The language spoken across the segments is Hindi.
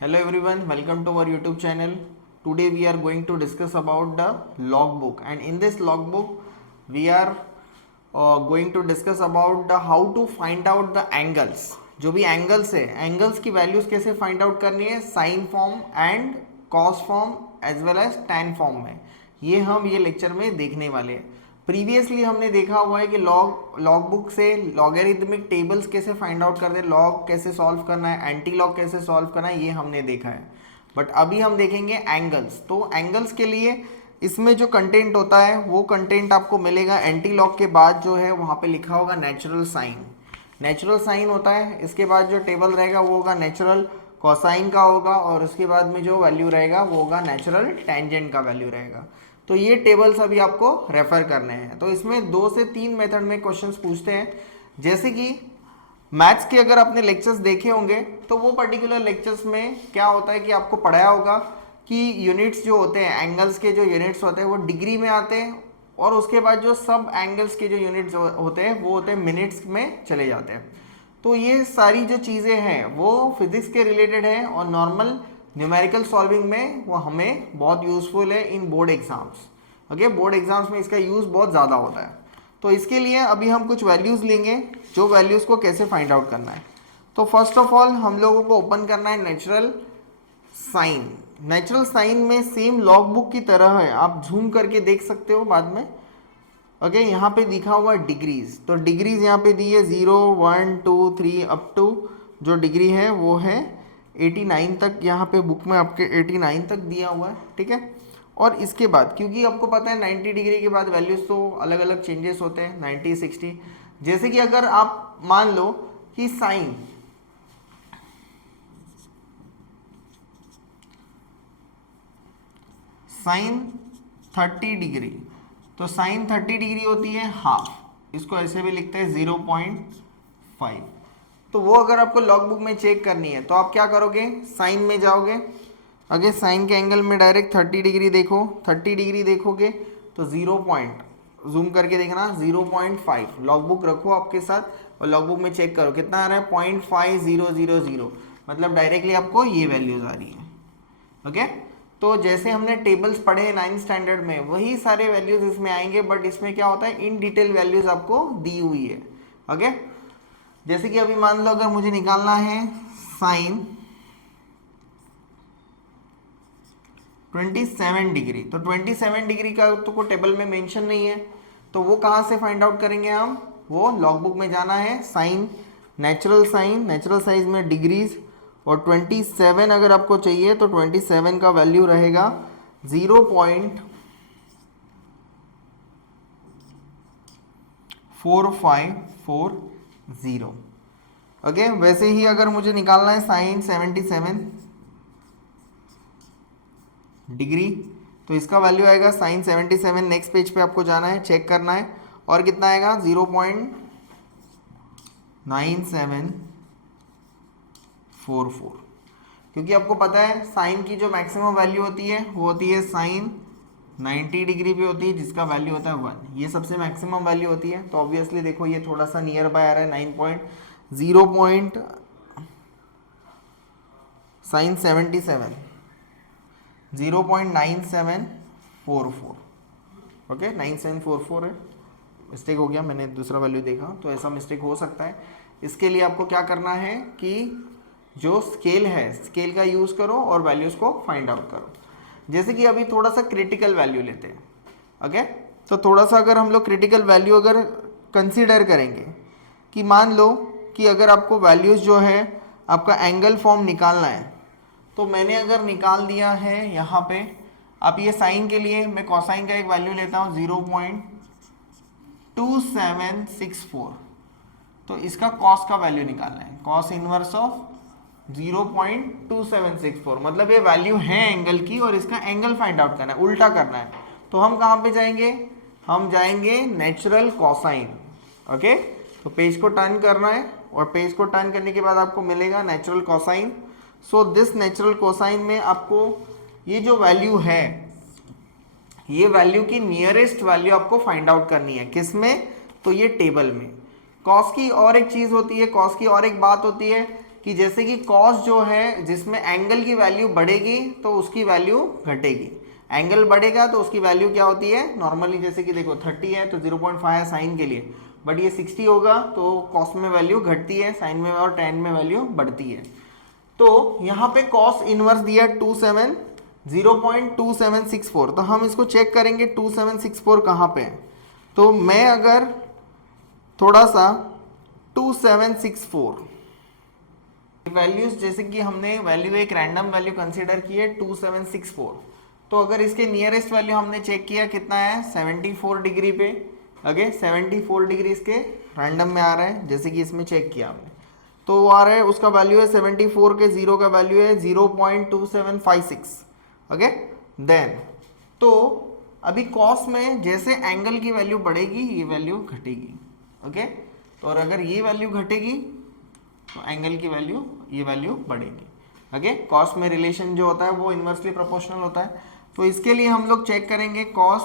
Hello everyone, welcome to our YouTube channel. Today we are going to discuss about the logbook, and in this logbook we are going to discuss about the how to find out the angles. जो भी angles है, angles की values कैसे find out करनी है sin form and cos form as well as tan form में, ये हम ये लेक्चर में देखने वाले हैं. प्रीवियसली हमने देखा हुआ है कि लॉग बुक से लॉगरिथमिक टेबल्स कैसे फाइंड आउट करते हैं, लॉग कैसे सॉल्व करना है, एंटी लॉग कैसे सॉल्व करना है, ये हमने देखा है. बट अभी हम देखेंगे एंगल्स. तो एंगल्स के लिए इसमें जो कंटेंट होता है वो कंटेंट आपको मिलेगा एंटी लॉग के बाद. जो है वहाँ पे लिखा होगा नेचुरल साइन. नेचुरल साइन होता है. इसके बाद जो टेबल रहेगा वो होगा नेचुरल कोसाइन का होगा, और उसके बाद में जो वैल्यू रहेगा वो होगा नेचुरल टेंजेंट का वैल्यू रहेगा. तो ये टेबल्स अभी आपको रेफर करने हैं. तो इसमें 2 से 3 मेथड में क्वेश्चंस पूछते हैं. जैसे कि मैथ्स के अगर आपने लेक्चर्स देखे होंगे तो वो पर्टिकुलर लेक्चर्स में क्या होता है कि आपको पढ़ाया होगा कि यूनिट्स जो होते हैं, एंगल्स के जो यूनिट्स होते हैं वो डिग्री में आते हैं, और उसके बाद जो सब एंगल्स के जो यूनिट्स होते हैं वो होते हैं मिनट्स में चले जाते हैं. तो ये सारी जो चीज़ें हैं वो फिजिक्स के रिलेटेड है, और नॉर्मल न्यूमेरिकल सॉल्विंग में वो हमें बहुत यूज़फुल है इन board exams. Okay, board exams में इसका यूज़ बहुत ज़्यादा होता है. तो इसके लिए अभी हम कुछ वैल्यूज़ लेंगे, जो वैल्यूज़ को कैसे फाइंड आउट करना है. तो फर्स्ट ऑफ ऑल हम लोगों को ओपन करना है नेचुरल साइन. नेचुरल साइन में सेम लॉग बुक की तरह है, आप झूम करके देख सकते हो बाद में. ओके, यहाँ पे दिखा हुआ है डिग्रीज. तो डिग्रीज यहाँ पे दी है 0, 1, 2, 3 अप टू जो डिग्री है वो है 89 तक. यहाँ पे बुक में आपके 89 तक दिया हुआ है. ठीक है. और इसके बाद क्योंकि आपको पता है 90 डिग्री के बाद वैल्यूज़ तो अलग अलग चेंजेस होते हैं, 90, 60. जैसे कि अगर आप मान लो कि साइन साइन 30 डिग्री, तो साइन 30 डिग्री होती है हाफ. इसको ऐसे भी लिखते हैं 0.5. तो वो अगर आपको लॉग बुक में चेक करनी है तो आप क्या करोगे, साइन में जाओगे. अगर साइन के एंगल में डायरेक्ट 30 डिग्री देखो, 30 डिग्री देखोगे तो 0 पॉइंट जूम करके देखना 0.5 लॉग बुक रखो आपके साथ, और लॉग बुक में चेक करो कितना आ रहा है 0.5000. मतलब डायरेक्टली आपको ये वैल्यूज आ रही है. ओके. तो जैसे हमने टेबल्स पढ़े हैं 9th स्टैंडर्ड में, वही सारे वैल्यूज इसमें आएंगे, बट इसमें क्या होता है इन डिटेल वैल्यूज आपको दी हुई है. ओके. जैसे कि अभी मान लो अगर मुझे निकालना है साइन 27 डिग्री, तो 27 डिग्री का तो कोई टेबल में मेंशन नहीं है, तो वो कहाँ से फाइंड आउट करेंगे हम, वो लॉग बुक में जाना है. साइन नेचुरल साइज में डिग्रीज, और 27 अगर आपको चाहिए तो 27 का वैल्यू रहेगा 0.4540. ओके. वैसे ही अगर मुझे निकालना है साइन 77 डिग्री, तो इसका वैल्यू आएगा साइन 77. नेक्स्ट पेज पे आपको जाना है, चेक करना है, और कितना आएगा 0.9744. क्योंकि आपको पता है साइन की जो मैक्सिमम वैल्यू होती है वो होती है साइन 90 डिग्री पे होती है, जिसका वैल्यू होता है 1. ये सबसे मैक्सिमम वैल्यू होती है. तो ऑब्वियसली देखो ये थोड़ा सा नियर बाय आ रहा है 0.9744. ओके, 9744 है. मिस्टेक हो गया, मैंने दूसरा वैल्यू देखा, तो ऐसा मिस्टेक हो सकता है. इसके लिए आपको क्या करना है कि जो स्केल है, स्केल का यूज़ करो और वैल्यूज़ को फाइंड आउट करो. जैसे कि अभी थोड़ा सा क्रिटिकल वैल्यू लेते हैं. ओके. तो थोड़ा सा अगर हम लोग क्रिटिकल वैल्यू अगर कंसीडर करेंगे कि मान लो कि अगर आपको वैल्यूज़ जो है आपका एंगल फॉर्म निकालना है, तो मैंने अगर निकाल दिया है यहाँ पे, अब ये साइन के लिए मैं कोसाइन का एक वैल्यू लेता हूँ 0.2764. तो इसका कॉस का वैल्यू निकालना है, कॉस इनवर्स ऑफ 0.2764. मतलब ये वैल्यू है एंगल की, और इसका एंगल फाइंड आउट करना है, उल्टा करना है. तो हम कहाँ पे जाएंगे, हम जाएंगे नेचुरल कोसाइन. ओके. तो पेज को टर्न करना है, और पेज को टर्न करने के बाद आपको मिलेगा natural cosine. So this natural cosine में आपको ये जो वैल्यू है, ये वैल्यू की नियरेस्ट वैल्यू आपको फाइंड आउट करनी है. किस में, तो ये टेबल में. कॉस की और एक चीज़ होती है, कॉस की और एक बात होती है कि जैसे कि कॉस जो है जिसमें एंगल की वैल्यू बढ़ेगी तो उसकी वैल्यू घटेगी, एंगल बढ़ेगा तो उसकी वैल्यू क्या होती है नॉर्मली, जैसे कि देखो 30 है तो 0.5 है साइन के लिए, बट ये 60 होगा तो कॉस में वैल्यू घटती है, साइन में और टेन में वैल्यू बढ़ती है। तो यहाँ पे कॉस इनवर्स दिया 0.2764, तो हम इसको चेक करेंगे 2764 कहाँ पे है। तो मैं अगर थोड़ा सा 2764 वैल्यूज, जैसे कि हमने वैल्यू एक रैंडम वैल्यू कंसीडर की है 2764, तो अगर इसके नियरेस्ट वैल्यू हमने चेक किया कितना है 74 डिग्री पे, अगे 74 डिग्री इसके रैंडम में आ रहा है, जैसे कि इसमें चेक किया हमने तो वो आ रहा है, उसका वैल्यू है 74 के जीरो का वैल्यू है 0.2756। ओके देन तो अभी कॉस में जैसे एंगल की वैल्यू बढ़ेगी ये वैल्यू घटेगी। ओके तो और अगर ये वैल्यू घटेगी तो एंगल की वैल्यू ये वैल्यू बढ़ेगी। ओके कॉस में रिलेशन जो होता है वो इन्वर्सली प्रोपोर्शनल होता है। तो इसके लिए हम लोग चेक करेंगे कॉस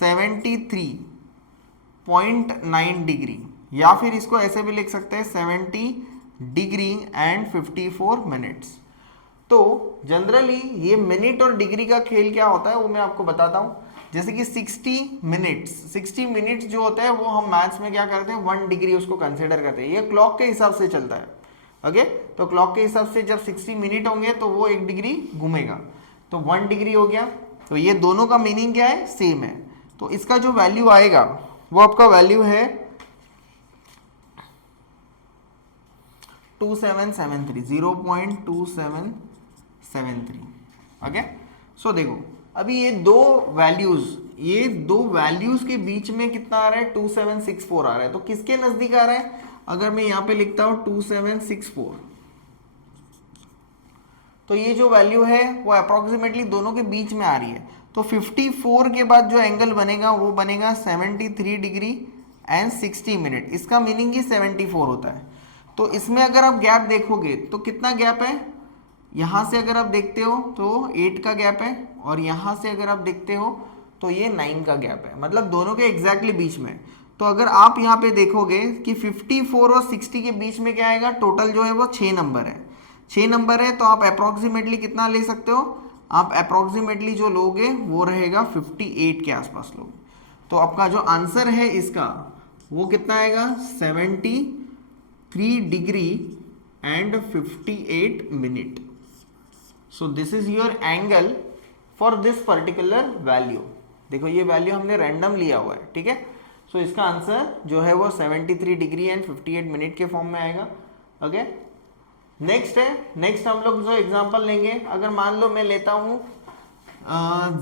73.9 डिग्री, या फिर इसको ऐसे भी लिख सकते हैं 70 डिग्री एंड 54 मिनट्स। तो जनरली ये मिनट और डिग्री का खेल क्या होता है वो मैं आपको बताता हूँ। जैसे कि 60 मिनट्स जो होता है वो हम मैथ्स में क्या करते हैं 1 डिग्री उसको कंसिडर करते हैं, ये क्लॉक के हिसाब से चलता है। ओके तो क्लॉक के हिसाब से जब 60 मिनट होंगे तो वो 1 डिग्री घूमेगा, तो 1 डिग्री हो गया। तो ये दोनों का मीनिंग क्या है सेम है। तो इसका जो वैल्यू आएगा वो आपका वैल्यू है 2773, 0.2773। ओके सो देखो अभी ये दो वैल्यूज के बीच में कितना आ रहा है 2764 आ रहा है, तो किसके नजदीक आ रहा है, अगर मैं यहां पे लिखता हूं 2764 तो ये जो वैल्यू है वो अप्रोक्सीमेटली दोनों के बीच में आ रही है। तो 54 के बाद जो एंगल बनेगा वो बनेगा 73 डिग्री एंड 60 मिनट, इसका मीनिंग ही 74 होता है। तो इसमें अगर आप गैप देखोगे तो कितना गैप है, यहां से अगर आप देखते हो तो 8 का गैप है, और यहां से अगर आप देखते हो तो ये 9 का गैप है, मतलब दोनों के एग्जैक्टली बीच में। तो अगर आप यहाँ पे देखोगे कि 54 और 60 के बीच में क्या आएगा, टोटल जो है वो 6 नंबर है, 6 नंबर है। तो आप अप्रोक्सीमेटली कितना ले सकते हो, आप अप्रोक्सीमेटली जो लोगे वो रहेगा 58 के आसपास लोग। तो आपका जो आंसर है इसका वो कितना आएगा 73 degree and 58 minute. So this is your angle for this particular value. देखो ये वैल्यू हमने रैंडम लिया हुआ है, ठीक है। सो इसका आंसर जो है वो 73 डिग्री एंड 58 मिनट के फॉर्म में आएगा। ओके नेक्स्ट हम लोग जो एग्जांपल लेंगे, अगर मान लो मैं लेता हूं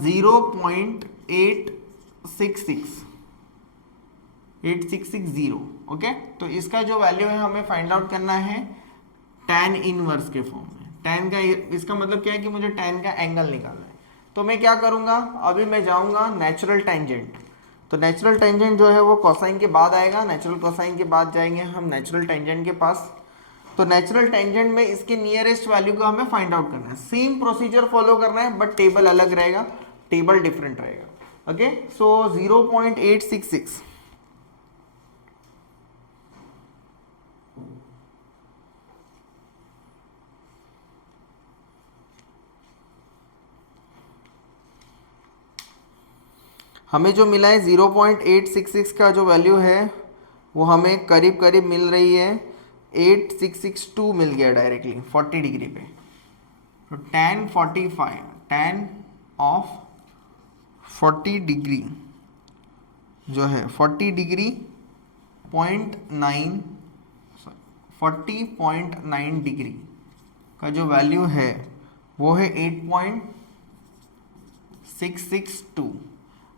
0.8660। ओके तो इसका जो वैल्यू है हमें फाइंड आउट करना है tan इनवर्स के फॉर्म में। tan का इसका मतलब क्या है कि मुझे tan का एंगल निकालना है। तो मैं क्या करूंगा, अभी मैं जाऊंगा नेचुरल टेंजेंट। तो नेचुरल टेंजेंट जो है वो कोसाइन के बाद आएगा, नेचुरल कोसाइन के बाद जाएंगे हम नेचुरल टेंजेंट के पास। तो नेचुरल टेंजेंट में इसके नियरेस्ट वैल्यू को हमें फाइंड आउट करना है, सेम प्रोसीजर फॉलो करना है बट टेबल अलग रहेगा, टेबल डिफरेंट रहेगा। ओके सो 0.866 हमें जो मिला है 0.866 का जो वैल्यू है वो हमें करीब करीब मिल रही है 8662 मिल गया डायरेक्टली 40 डिग्री पे। तो tan 45 tan ऑफ 40 डिग्री जो है 40 डिग्री 40.9 डिग्री का जो वैल्यू है वो है 8.662।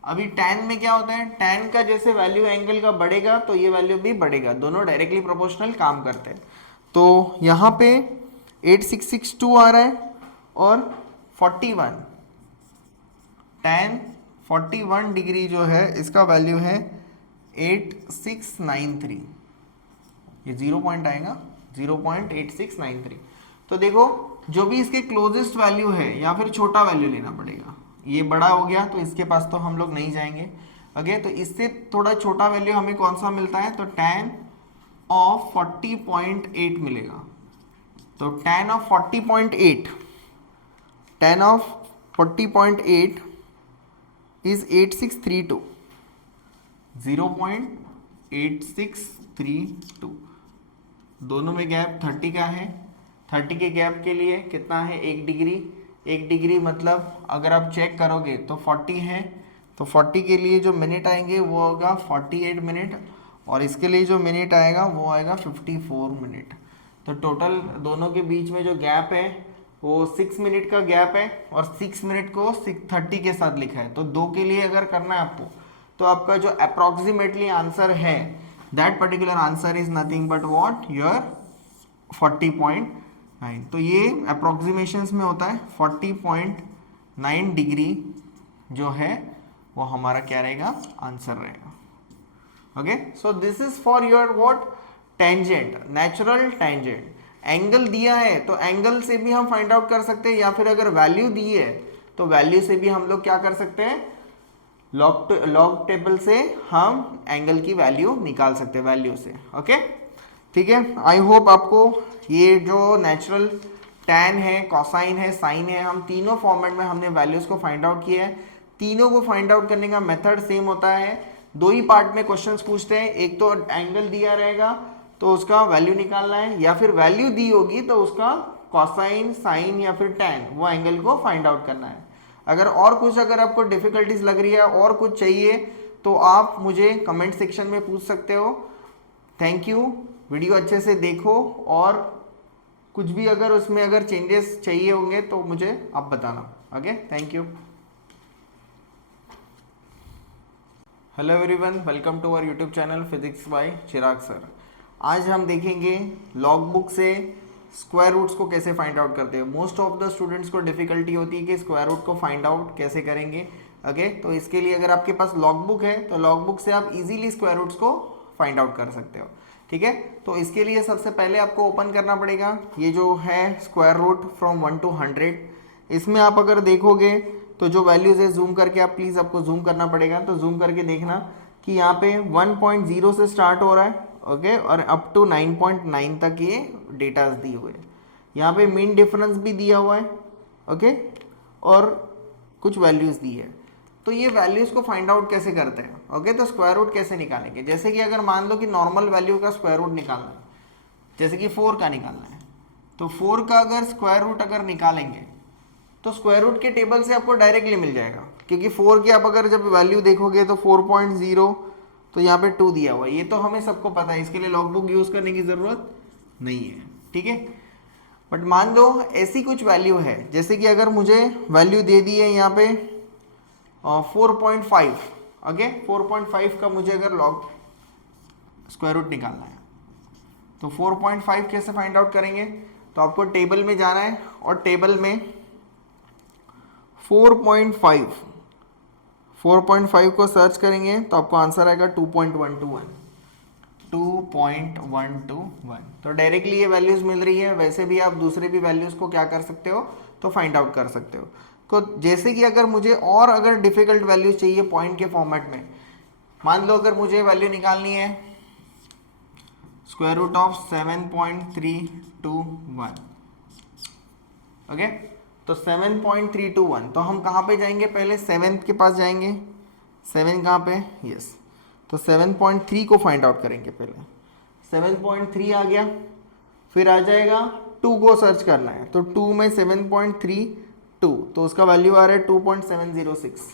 अभी tan में क्या होता है, tan का जैसे वैल्यू एंगल का बढ़ेगा तो ये वैल्यू भी बढ़ेगा, दोनों डायरेक्टली प्रोपोर्शनल काम करते हैं। तो यहाँ पे 8662 आ रहा है और 41 tan 41 डिग्री जो है इसका वैल्यू है 8693, ये 0 पॉइंट आएगा 0.8693। तो देखो जो भी इसके क्लोजेस्ट वैल्यू है या फिर छोटा वैल्यू लेना पड़ेगा, ये बड़ा हो गया तो इसके पास तो हम लोग नहीं जाएंगे। ओके तो इससे थोड़ा छोटा वैल्यू हमें कौन सा मिलता है, तो tan ऑफ 40.8 मिलेगा। तो tan of 40.8, tan of 40.8 is 8632, 0.8632। दोनों में गैप 30 का है। 30 के गैप के लिए कितना है, 1 डिग्री। 1 डिग्री मतलब अगर आप चेक करोगे तो 40 है, तो 40 के लिए जो मिनट आएंगे वो होगा 48 मिनट, और इसके लिए जो मिनट आएगा वो आएगा 54 मिनट। तो टोटल दोनों के बीच में जो गैप है वो 6 मिनट का गैप है, और 6 मिनट को 30 के साथ लिखा है। तो 2 के लिए अगर करना है आपको, तो आपका जो अप्रॉक्सीमेटली आंसर है, that particular answer is nothing but what, your 40.9। तो ये अप्रोक्सीमेशंस में होता है। 40.9 डिग्री जो है वो हमारा क्या रहेगा, आंसर रहेगा। Okay, so this is for your what, tangent, natural tangent. Angle दिया है तो एंगल से भी हम फाइंड आउट कर सकते हैं, या फिर अगर वैल्यू दी है तो वैल्यू से भी हम लोग क्या कर सकते हैं, लॉग टेबल से हम एंगल की वैल्यू निकाल सकते हैं, वैल्यू से। ओके, ठीक है। आई होप आपको ये जो नेचुरल टैन है, कॉसाइन है, साइन है, हम तीनों फॉर्मेट में हमने वैल्यूज को फाइंड आउट किया है। तीनों को फाइंड आउट करने का मेथड सेम होता है। 2 ही पार्ट में क्वेश्चंस पूछते हैं, एक तो एंगल दिया रहेगा तो उसका वैल्यू निकालना है, या फिर वैल्यू दी होगी तो उसका कॉसाइन, साइन या फिर टैन, वो एंगल को फाइंड आउट करना है। अगर और कुछ, अगर आपको डिफिकल्टीज लग रही है, और कुछ चाहिए, तो आप मुझे कमेंट सेक्शन में पूछ सकते हो। Thank you. वीडियो अच्छे से देखो, और कुछ भी अगर उसमें अगर चेंजेस चाहिए होंगे तो मुझे आप बताना। Okay, thank you. Hello everyone, welcome to our YouTube channel physics by Chirag sir. आज हम देखेंगे लॉग बुक से स्क्वायर रूट्स को कैसे फाइंड आउट करते हैं। मोस्ट ऑफ द स्टूडेंट्स को डिफिकल्टी होती है कि स्क्वायर रूट को फाइंड आउट कैसे करेंगे। ओके, तो इसके लिए अगर आपके पास लॉग बुक है तो लॉग बुक से आप इजीली स्क्वायर रूट्स को फाइंड आउट कर सकते हो। ठीक है, तो इसके लिए सबसे पहले आपको ओपन करना पड़ेगा ये जो है स्क्वायर रूट फ्रॉम 1 to 100। इसमें आप अगर देखोगे तो जो वैल्यूज है, जूम करके आप प्लीज़, आपको जूम करना पड़ेगा, तो जूम करके देखना कि यहाँ पे 1.0 से स्टार्ट हो रहा है। ओके, और अप टू 9.9 तक ये डेटाज दिए हुए हैं। यहाँ पे मीन डिफरेंस भी दिया हुआ है। ओके, और कुछ वैल्यूज दी है। तो ये वैल्यूज को फाइंड आउट कैसे करते हैं। ओके, तो स्क्वायर रूट कैसे निकालेंगे। जैसे कि अगर मान लो कि नॉर्मल वैल्यू का स्क्वायर रूट निकालना है, जैसे कि 4 का निकालना है, तो 4 का अगर स्क्वायर रूट अगर निकालेंगे तो स्क्वायर रूट के टेबल से आपको डायरेक्टली मिल जाएगा, क्योंकि 4 की आप अगर जब वैल्यू देखोगे तो 4.0, तो यहाँ पे 2 दिया हुआ है। ये तो हमें सबको पता है, इसके लिए लॉग बुक यूज़ करने की ज़रूरत नहीं है। ठीक है, बट मान लो ऐसी कुछ वैल्यू है, जैसे कि अगर मुझे वैल्यू दे दी है यहाँ पे 4.5। ओके, 4.5 का मुझे अगर लॉग स्क्वायर रूट निकालना है, तो 4.5 कैसे फाइंड आउट करेंगे। तो आपको टेबल में जाना है, और टेबल में 4.5 को सर्च करेंगे तो आपको आंसर आएगा 2.121। 2.121। तो डायरेक्टली ये वैल्यूज मिल रही है। वैसे भी आप दूसरे भी वैल्यूज को क्या कर सकते हो, तो फाइंड आउट कर सकते हो। तो जैसे कि अगर मुझे और अगर डिफिकल्ट वैल्यूज चाहिए पॉइंट के फॉर्मेट में, मान लो अगर मुझे वैल्यू निकालनी है स्क्वायर रूट ऑफ 7.321। ओके, तो 7.321, तो हम कहाँ पे जाएंगे, पहले 7 के पास जाएंगे। 7 कहाँ पे, यस, तो 7.3 को फाइंड आउट करेंगे। पहले 7.3 आ गया, फिर आ जाएगा 2 को सर्च करना है, तो 2 में 7.32, तो उसका वैल्यू आ रहा है 2.706।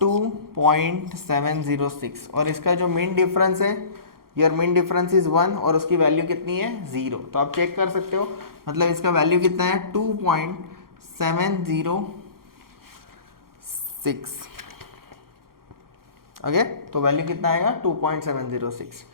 2.706, और इसका जो मीन डिफरेंस है, योर मीन डिफरेंस इज 1, और उसकी वैल्यू कितनी है, 0। तो आप चेक कर सकते हो, मतलब इसका वैल्यू कितना है, 2.706। ओके, तो वैल्यू कितना आएगा, 2.706।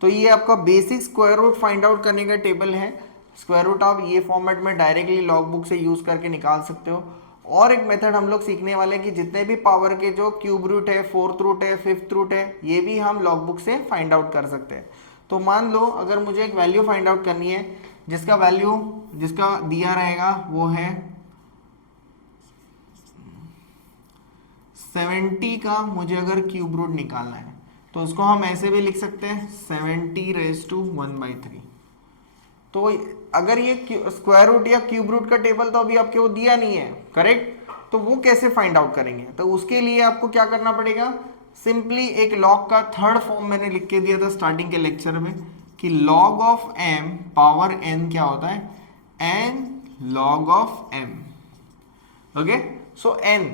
तो ये आपका basic square root find out करने का टेबल है। स्क्वायर रूट आप ये फॉर्मेट में डायरेक्टली लॉग बुक से यूज करके निकाल सकते हो। और एक मेथड हम लोग सीखने वाले हैं कि जितने भी पावर के जो क्यूब रूट है, 4th रूट है, 5th रूट है, ये भी हम लॉग बुक से फाइंड आउट कर सकते हैं। तो मान लो अगर मुझे एक वैल्यू फाइंड आउट करनी है, जिसका वैल्यू जिसका दिया रहेगा वो है 70 का, मुझे अगर क्यूब रूट निकालना है, तो उसको हम ऐसे भी लिख सकते हैं 70⁻⁴। तो अगर ये स्क्वायर रूट या क्यूब रूट का टेबल तो अभी आपके को दिया नहीं है, करेक्ट, तो वो कैसे फाइंड आउट करेंगे? तो उसके लिए आपको क्या करना पड़ेगा, सिंपली एक लॉग का थर्ड फॉर्म मैंने लिख के दिया था स्टार्टिंग के लेक्चर में कि log of m power n क्या होता है, n log of m। Okay, so n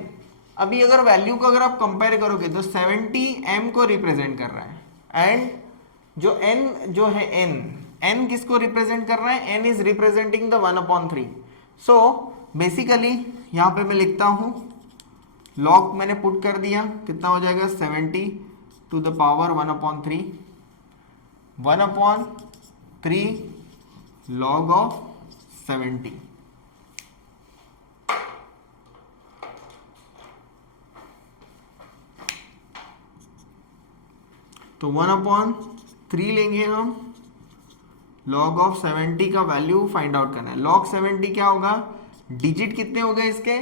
अभी अगर वैल्यू को अगर आप कंपेयर करोगे तो 70 m को रिप्रेजेंट कर रहा है एंड जो n जो है n किसको रिप्रेजेंट कर रहा है, n is representing the 1/3। So basically यहाँ पे मैं लिखता हूँ लॉग मैंने पुट कर दिया, कितना हो जाएगा 70 to the power 1/3, 1/3 log of 70। तो 1/3 लेंगे हम, log ऑफ 70 का वैल्यू फाइंड आउट करना है। log 70 क्या होगा, डिजिट कितने हो गए इसके,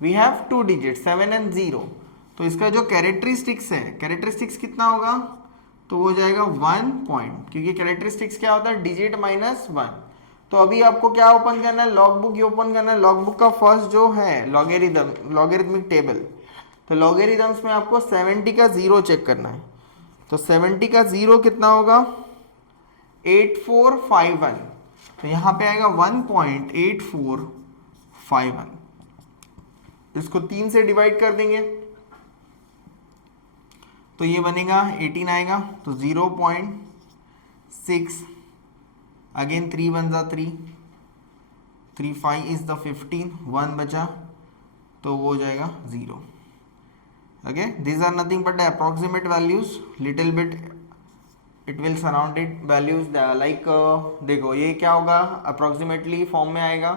वी हैव 2 डिजिट 7 and 0। तो इसका जो कैरेक्टरिस्टिक्स है, कैरेक्टरिस्टिक्स कितना होगा, तो वो जाएगा 1 पॉइंट, क्योंकि कैरेक्टरिस्टिक्स क्या होता है, डिजिट माइनस 1। तो अभी आपको क्या ओपन करना है, लॉग बुक ही ओपन करना है। लॉग बुक का फर्स्ट जो है लॉगरिथमिक टेबल, तो लॉगरिथम्स में आपको 70 का 0 चेक करना है। तो 70 का 0 कितना होगा, 8451। तो यहाँ पे आएगा 1.8451। इसको 3 से डिवाइड कर देंगे तो ये बनेगा 18 आएगा। तो 0.6 अगेन 3 1 जा 3, 3 5 इज द 15, 1 बचा तो वो हो जाएगा 0। Okay, these are nothing but the approximate values, little bit it will surrounded values like देखो ये क्या होगा, अप्रोक्सीमेटली फॉर्म में आएगा।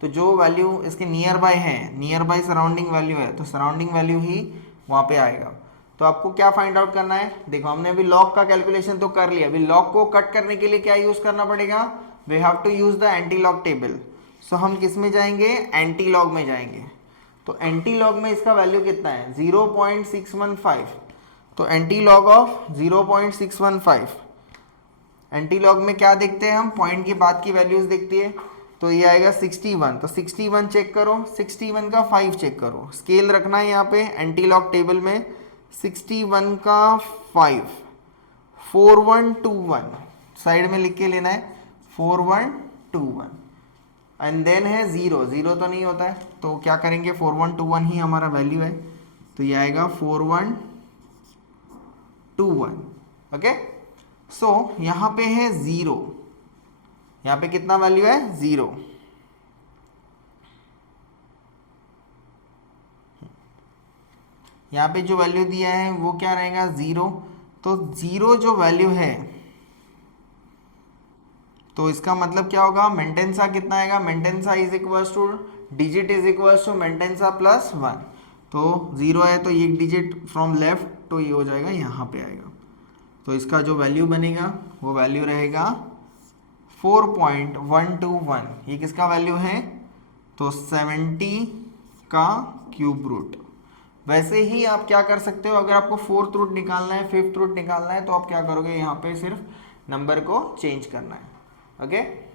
तो जो वैल्यू इसके नियर बाय है, नियर बाय सराउंडिंग वैल्यू है, तो सराउंडिंग वैल्यू ही वहाँ पे आएगा। तो आपको क्या फाइंड आउट करना है, देखो हमने अभी लॉग का कैलकुलेशन तो कर लिया, अभी लॉग को कट करने के लिए क्या यूज करना पड़ेगा, we have to use the antilog table. So हम किस में जाएंगे, एंटी लॉग में जाएंगे। तो एंटी लॉग में इसका वैल्यू कितना है, 0.615। तो anti log of 0.615, anti log में क्या देखते हैं हम, पॉइंट के बाद की वैल्यूज देखती है। तो ये आएगा 61। तो 61 चेक करो, 61 का 5 चेक करो, स्केल रखना है यहाँ पे एंटी लॉग टेबल में। 61 का 5, 4121 साइड में लिख के लेना है, 4121 एंड देन है 0, 0 तो नहीं होता है, तो क्या करेंगे 4121 ही हमारा वैल्यू है। तो ये आएगा 4121। ओके, सो यहाँ पे है 0, यहाँ पे कितना वैल्यू है, 0। यहाँ पे जो वैल्यू दिया है वो क्या रहेगा, 0। तो 0 जो वैल्यू है तो इसका मतलब क्या होगा, मेंटेंसा कितना आएगा, mantissa is equals to digit is equals to mantissa plus 1। तो 0 है तो एक डिजिट फ्रॉम लेफ्ट, तो ये हो जाएगा यहाँ पे आएगा। तो इसका जो वैल्यू बनेगा वो वैल्यू रहेगा 4.121। ये किसका वैल्यू है, तो 70 का क्यूब रूट। वैसे ही आप क्या कर सकते हो, अगर आपको 4th रूट निकालना है, 5th रूट निकालना है, तो आप क्या करोगे, यहाँ पे सिर्फ नंबर को चेंज करना है। ओके